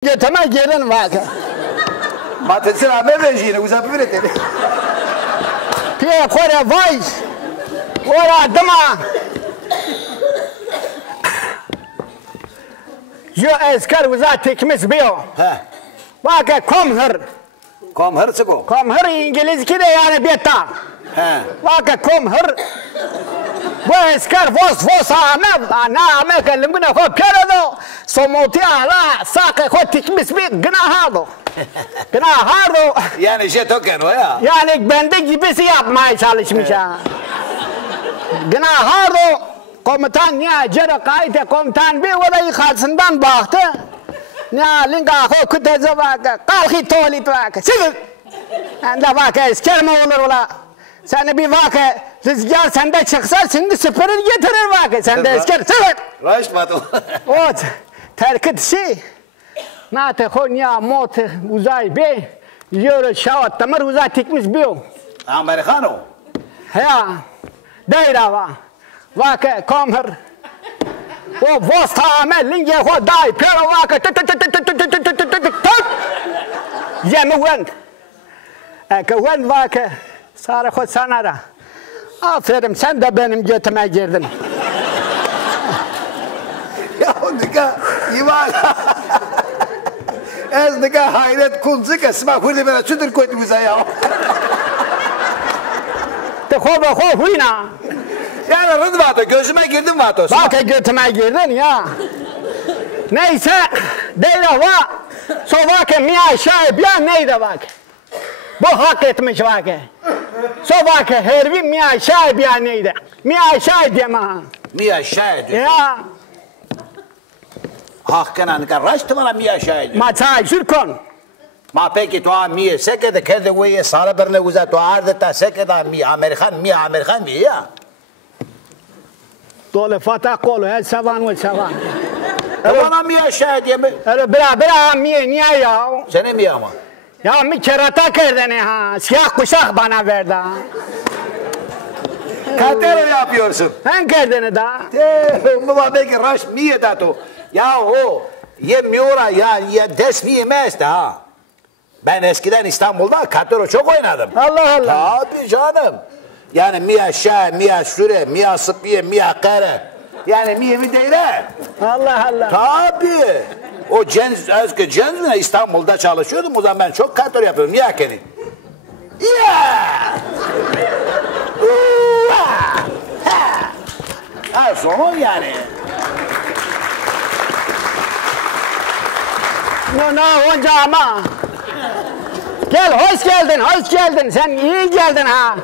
Tamam gelin vaka. Matesina me vejine, uza bivrete. Pia kore vais. Ora dama. Yo eskar uza tekmes bio. Ha. Vaka komhır. Komhır çıko. Komhır İngiliz ki de yani beta. Ha. Vaka komhır. Bu eskar vos ana kellim gına ko kerado. Somoti ala saqe ko tekmes bi günahado. Günahado. Yani jetoken o ya. Yani bende gibisi yapmaya çalışmış ha. Günahado. Komutan ya cera kayıt komutan bir olayı karşısından baktı. Ya linga ho kuteze vaka kalki tuvalet vaka. Çıkın. Anda vaka esker mi olur ola? Seni bir vaka rüzgar sende çıksa şimdi süpürür getirir vaka. Sende esker çıkın. Raşmadım. Ot terkit şey. Nate konya mot uzay be. Yürü şavat tamar uzay tikmiş biyo. Amerikano. Ya. Deyra va. Vaka komhır. O vos tamamen linge ho dai pero vaka yeme wend. Eke wend vaka. Sarı khod sanara. Aferin sen de benim götüme girdin. Ya nika imal. Ez nika hayret kunzu ke sma hurdi bana çudur koydu bize ya. Te ho huyna. Yani rıdvato gözüme girdin vato. Vaka götüme girdin ya. Neyse. Deyra va. So vaka miya şahip ya neydi vaka. Bu hak etmiş vaka. So vaka hervi miya şahip ya neydi. Miya şahip diyeme ha. Miya şahidi. Ya. Hakkına nika raştı bana miya şahidi. Maçay şirkon. Ma peki to miye seke de kede güye sara berne uza to ardeta seke da miya Amerikan mi ya. Dole fata kolu her savan ve savan. Bana miya şahidi mi? Öyle bira miye niye ya? Seni miya ama. Ya mi kerata kerdin ha. Siyah kuşak bana verdi ha. Katero yapıyorsun. Ben kerdini da. Ma peki raş miye da to. Ya o ye miora ya des miye meste ha. Ben eskiden İstanbul'da katero çok oynadım. Allah Allah. Tabii canım. Yani miya şah, miya süre, miya sıpiye, miya kare. Yani miye mi değil ha? Allah Allah. Tabii. O Özgür Cenzune İstanbul'da çalışıyordum. O zaman ben çok katero yapıyorum. Niye hakenin? Ya! Ha sonun yani. No onca ama. Gel hoş geldin. Sen iyi geldin ha.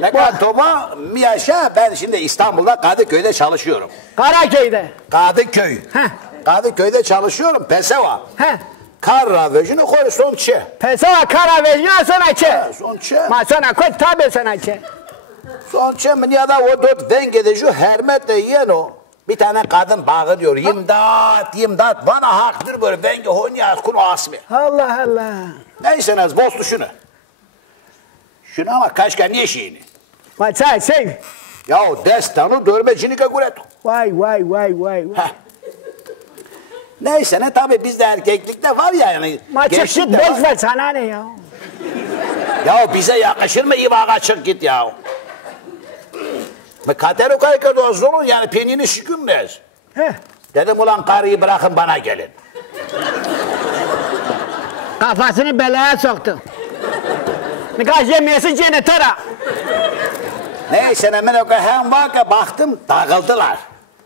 Ne kadar toba miyaşa ben şimdi İstanbul'da Kadıköy'de çalışıyorum. Karaköy'de. Kadıköy. Heh. Kadıköy'de çalışıyorum. Peseva. He. Karra vecini koy son çe. Pesava kara vecina sana çe. Son çe. Ma sana koy tabi sana çe. Son çe mi ya da o dört dengede şu hermetle yiyen o. Bir tane kadın bağırıyor. İmdat bana haktır böyle denge honya kunu asmi. Allah Allah. Neyse nez bozdu şunu. Şunu ama kaçka niye şeyini? Maçay sev. Ya destanı dörmecini kaguretu. Vay. Heh. Neyse ne tabii bizde erkeklikte var ya yani. Maça git boş ver sana ne ya. Ya bize yakışır mı İvaga çık git ya. Katero kaykırdı o zaman yani penini şükürmez. Dedim ulan karıyı bırakın bana gelin. Kafasını belaya soktu. Nikah yemiyesi cenetara. Neyse hemen o hem vaka baktım dağıldılar.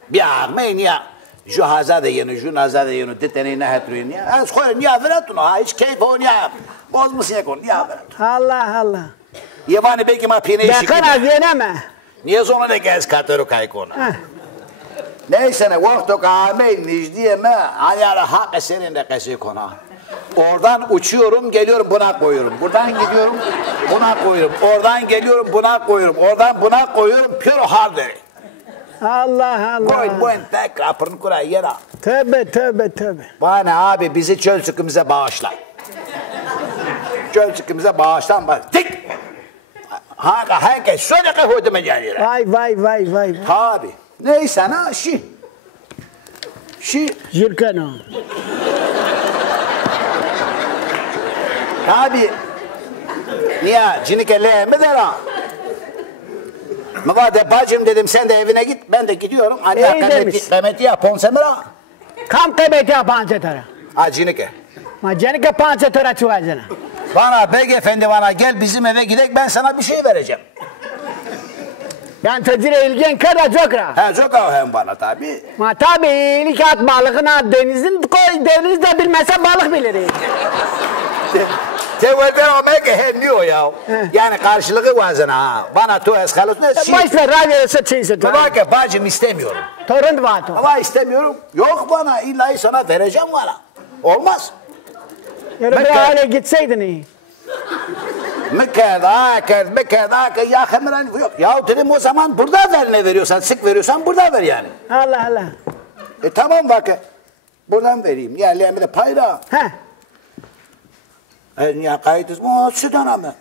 Bir ağmayın ya. Şu hazade yenu, şu nazade yenu, titeni ne hatırıyın ya. Az koyun ya veratun ha hiç keyif on ya. Bozmuş ya kon ya veratun. Allah. Yevani belki ma peneyi şükürmez. Bakın azeneme. Niye sonra ne gez katero kaykona? Neyse ne vakti o ağmayın Necdiyeme ayara hak eserinde kesi kona. Oradan uçuyorum, geliyorum buna koyuyorum. Buradan gidiyorum, buna koyuyorum. Oradan geliyorum, buna koyuyorum. Oradan buna koyuyorum. Pure harder. Allah. Boyun tekrar pırın kurayı yere. Tövbe. Bana abi bizi çöl çıkımıza bağışla. Çöl çıkımıza bağışlan bak. Tik! Herkes şöyle kahoyduma geliyor. Vay. Tabi. Neyse ne şi. Jürgen o. Abi niye cinike mi der ha? Mıvade bacım dedim sen de evine git ben de gidiyorum. Hani kıymeti ya ponsemira. Kam kıymeti ya pançetora. Ha cinike. Ma cinike pançetora çuvacına. Bana beyefendi bana gel bizim eve gidelim ben sana bir şey vereceğim. Yani tecrübe ilgen kadar çok rahat. He çok hem bana tabi. Ma tabi iyilik at balığına denizde bilmese balık bilir. Tevelden olmak hem diyor ya. Yani karşılığı bazen ha. Bana tu eskalos ne şey. Başla radyosu çizdi. Bak ya bacım istemiyorum. Torun var. Ama istemiyorum. Yok bana illa sana vereceğim bana. Olmaz. Yarın bir hale gitseydin iyi. Mekke'de ya hemen yok. Ya dedim o zaman burada ver ne veriyorsan sık veriyorsan burada ver yani. Allah Allah. Tamam bak. Buradan vereyim. Yerlerime de payla. He. Ya kayıtız mı? Südan ama.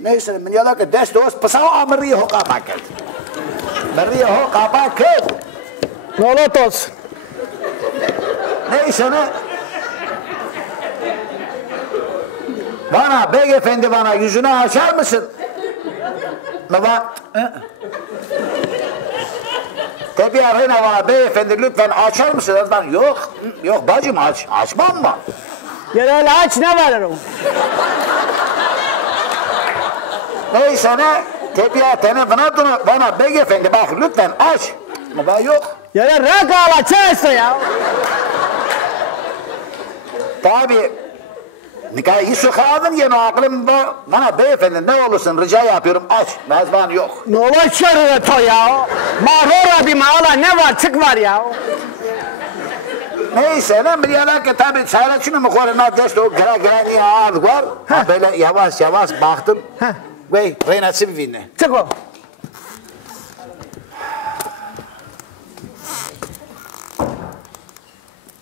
Neyse men yala ke des dos pasal amri ho kapaket. Meri ho kapaket. Nolotos. Neyse ne? Bana beyefendi bana yüzünü açar mısın? Baba. Tabii arayın bana beyefendi lütfen açar mısın? Ben yok. Yok bacım açmam mı? Yerel aç ne var o? Neyse ne? Tabiatını bana beyefendi bak lütfen aç. Baba yok. Yerel rakala çesto ya. Tabii. Nikah işi kaldın yine aklımda. Bana beyefendi ne olursun rica yapıyorum aç. Mezban yok. Ne olur şöyle to ya. Mahora bir mağala ne var çık var ya. Neyse ne biliyorlar ki tabii çaylaçını mı koruna deşti o gra niye ağır var. Ha böyle yavaş yavaş baktım. Ve reynatsı bir vinne. Çık o.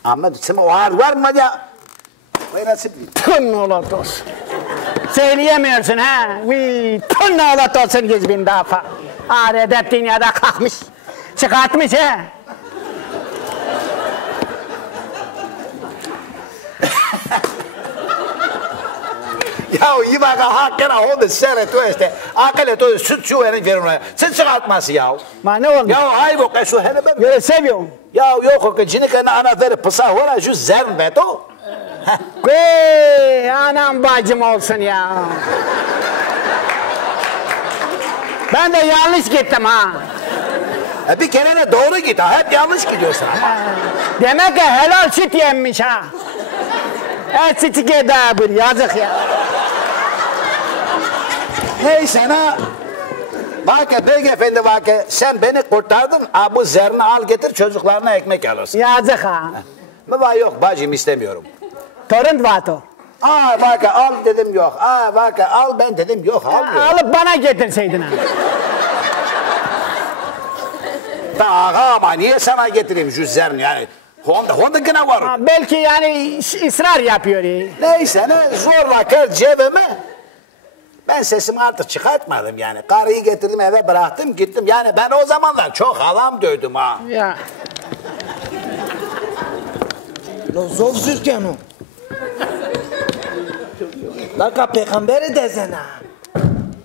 Ama şimdi o ağır var mı ya? Reynatsı bir vinne. Tın olatos. Söyleyemiyorsun ha. Tın olatosun 100.000 defa. Adet dünyada kalkmış. Çıkartmış ha. Ya iyi bak hakkına oldu sene tu işte. Akıllı tu süt şu verin verin. Sen çıkartması ya. Ma ne olmuş? Ya ay bu şu hele ben. Böyle seviyorum. Ya yok o cinik ana ver pısa var şu zern beto. Anam bacım olsun ya. Ben de yanlış gittim ha. Bir kere de doğru git ha. Hep yanlış gidiyorsun ha. Demek ki helal süt yenmiş ha. Et sütü gedabır yazık ya. Neyse ne? Bak beyefendi bak sen beni kurtardın. Bu zerni al getir çocuklarına ekmek alırsın. Yazık ha. Baba yok bacım istemiyorum. Torun vato. Bak al dedim yok. Bak al ben dedim yok almıyorum. Alıp bana getirseydin ha. Ama niye sana getireyim şu zerni yani? Honda gene var. Belki yani ısrar yapıyor. Neyse ne zorla kır cebime. Ben sesimi artık çıkartmadım yani. Karıyı getirdim eve bıraktım gittim. Yani ben o zamanlar çok halam dövdüm ha. Ya. Zov zürkenu. Laka peygamberi dezena.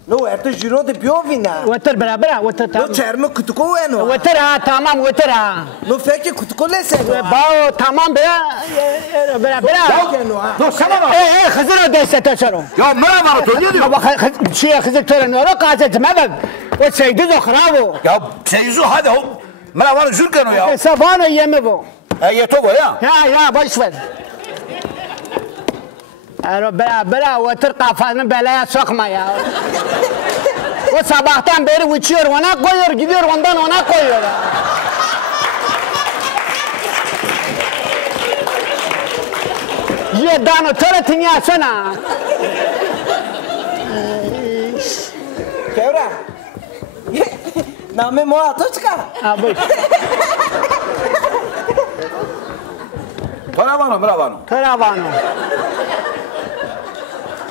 No erto jiro de biovina. Otur beraber otur tamam. No çerme kutuko eno. Otur ha tamam otur ha. No feke kutuko lese. Bao tamam beraber. Dur sana bak. Hızır o deste çaro. Ya merhaba otur ne diyor? Bak şey hızır töreni o kaçtı ben. O şeydi de kravo. Ya Seyzu hadi hop. Merhaba Zülkan o ya. Safano yeme bu. Yeto bu ya. Ya boş ver. Beraber otur kafanı belaya sokma ya. O sabahtan beri uçuyor ona koyuyor gidiyor ondan ona koyuyor. Ye dano töretin ya sana. Kevra. Name mo atoçka. Abi. Meravano. Karavano.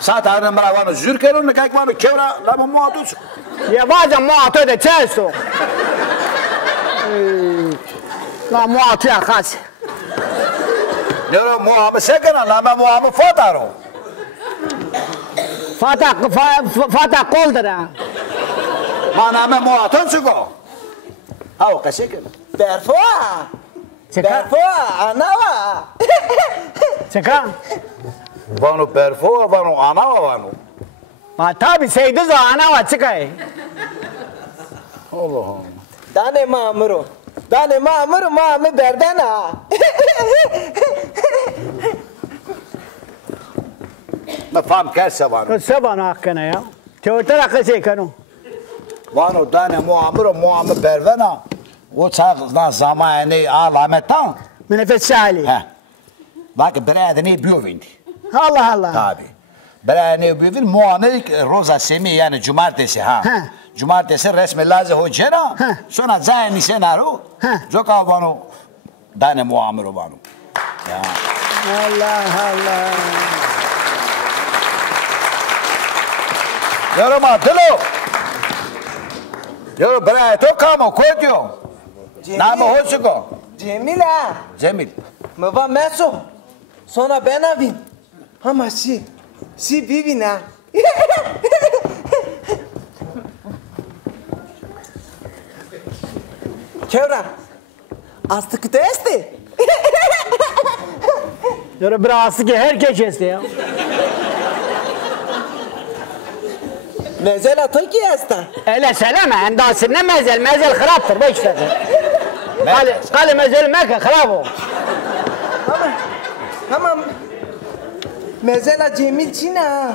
Satana meravano Zülkan'ın ne kakmano kevra lama muatus. Ya vaja muato de cesto. La muato ya kas. Ne o muamı sekana lama muamı fotaro. فاتا قول داره من همه مواتون چگو هاو قشه کنه برفو برفو آناوا چکا وانو برفو وانو آنا وانو tabi seydi zana wa çıkay. Allah'ım. Dane mamuru mami berdana. ما فهم كارثة وانو سبانا hakkına ya. Teortara kese kanu. وانو دانه معامر برونا و çağdan zamanı alametten Menefes şali. he bak beredeni büyüvindi Allah Allah. tabi beredeni büyüvindi muamelik roza semi yani cumartesi ha He. cumartesi resmi lazı hocana He. sonra zayni senaro He. zoka vanu dane muamir vanu ya Allah Allah. yoruma dilo yo bered to kamo koyuyor namı hoşuko Cemila. Cemil Mıva meso. Sonra ben abim. Ama si bibina. Kevran. Astık testi. Yürü birası ki herkes kesti ya. Mezel atı ki esta. Öyle söyleme. Endasır ne mezel. Mezel kıraptır. Bak işte. Kale mezel meke kırap o. Ama Mezela Cemil Çina.